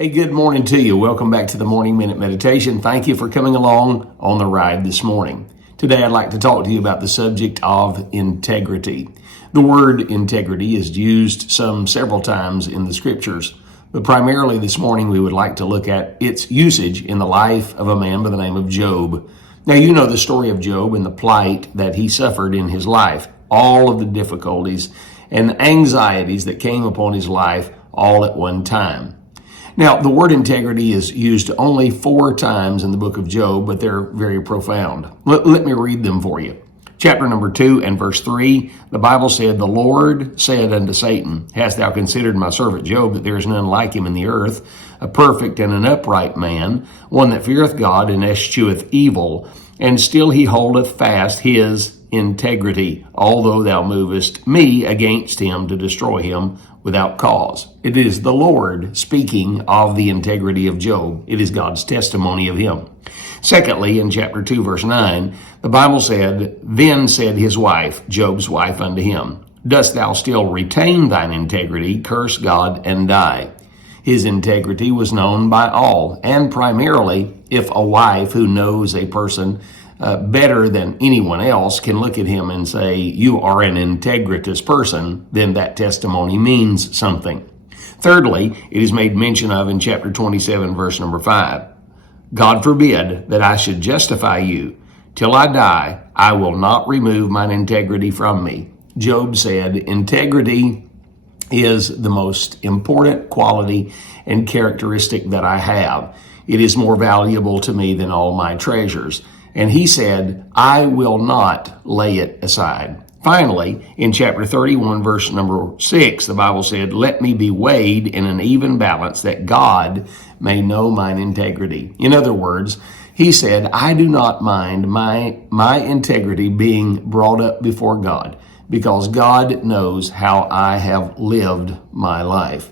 Hey, good morning to you. Welcome back to the Morning Minute Meditation. Thank you for coming along on the ride this morning. Today, I'd like to talk to you about the subject of integrity. The word integrity is used several times in the scriptures, but primarily this morning, we would like to look at its usage in the life of a man by the name of Job. Now, you know the story of Job and the plight that he suffered in his life, all of the difficulties and anxieties that came upon his life all at one time. Now, the word integrity is used only 4 times in the book of Job, but they're very profound. Let me read them for you. Chapter number 2 and verse 3, the Bible said, "The Lord said unto Satan, Hast thou considered my servant Job, that there is none like him in the earth, a perfect and an upright man, one that feareth God and escheweth evil, and still he holdeth fast his integrity, although thou movest me against him to destroy him without cause." It is the Lord speaking of the integrity of Job. It is God's testimony of him. Secondly, in chapter 2, verse 9, the Bible said, "Then said his wife, Job's wife, unto him, Dost thou still retain thine integrity? Curse God and die." His integrity was known by all, and primarily if a wife who knows a person better than anyone else can look at him and say, "You are an integritous person," then that testimony means something. Thirdly, it is made mention of in chapter 27, verse number 5. "God forbid that I should justify you. Till I die, I will not remove mine integrity from me." Job said, integrity is the most important quality and characteristic that I have. It is more valuable to me than all my treasures. And he said, "I will not lay it aside." Finally, in chapter 31, verse number 6, the Bible said, "Let me be weighed in an even balance, that God may know mine integrity." In other words, he said, I do not mind my integrity being brought up before God, because God knows how I have lived my life.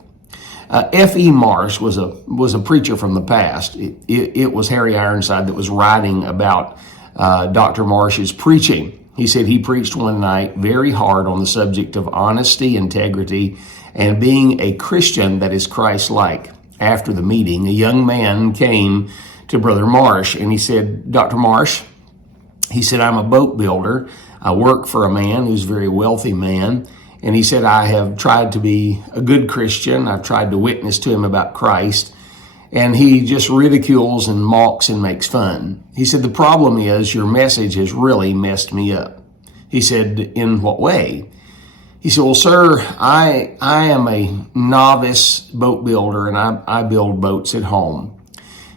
F.E. Marsh was a preacher from the past. It was Harry Ironside that was writing about Dr. Marsh's preaching. He said he preached one night very hard on the subject of honesty, integrity, and being a Christian that is Christ-like. After the meeting, a young man came to Brother Marsh, and he said, "Dr. Marsh," he said, "I'm a boat builder. I work for a man who's a very wealthy man. And he said, I have tried to be a good Christian. I've tried to witness to him about Christ. And he just ridicules and mocks and makes fun." He said, "The problem is your message has really messed me up." He said, "In what way?" He said, "Well, sir, I am a novice boat builder, and I build boats at home."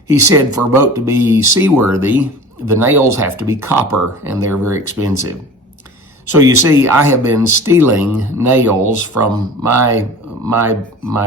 He said, "For a boat to be seaworthy, the nails have to be copper, and they're very expensive. So you see, I have been stealing nails from my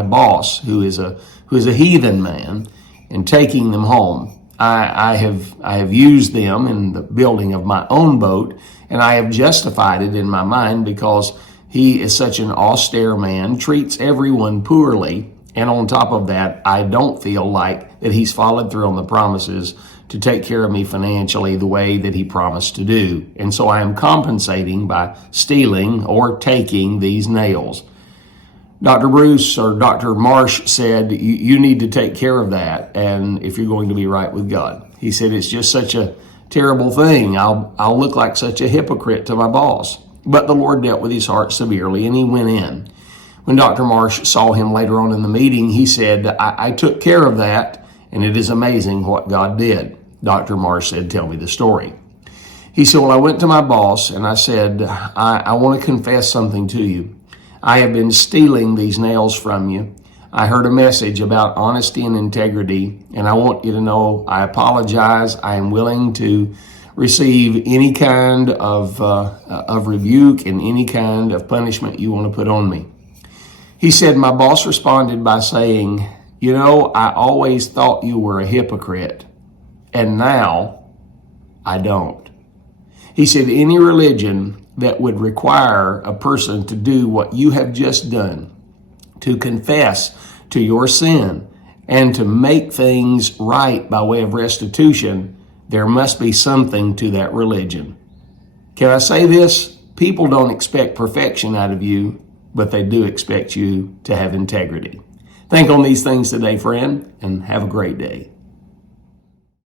boss, who is a heathen man, and taking them home. I have used them in the building of my own boat, and I have justified it in my mind because he is such an austere man, treats everyone poorly, and on top of that, I don't feel like that he's followed through on the promises to take care of me financially the way that he promised to do. And so I am compensating by stealing or taking these nails." Dr. Bruce or Dr. Marsh said, you need to take care of that, and if you're going to be right with God. He said, "It's just such a terrible thing. I'll look like such a hypocrite to my boss." But the Lord dealt with his heart severely, and he went in. When Dr. Marsh saw him later on in the meeting, he said, I took care of that, and it is amazing what God did." Dr. Marsh said, "Tell me the story." He said, "Well, I went to my boss and I said, I want to confess something to you. I have been stealing these nails from you. I heard a message about honesty and integrity, and I want you to know I apologize. I am willing to receive any kind of rebuke and any kind of punishment you want to put on me." He said, "My boss responded by saying, I always thought you were a hypocrite, and now I don't." He said, "Any religion that would require a person to do what you have just done, to confess to your sin and to make things right by way of restitution, there must be something to that religion." Can I say this? People don't expect perfection out of you, but they do expect you to have integrity. Think on these things today, friend, and have a great day.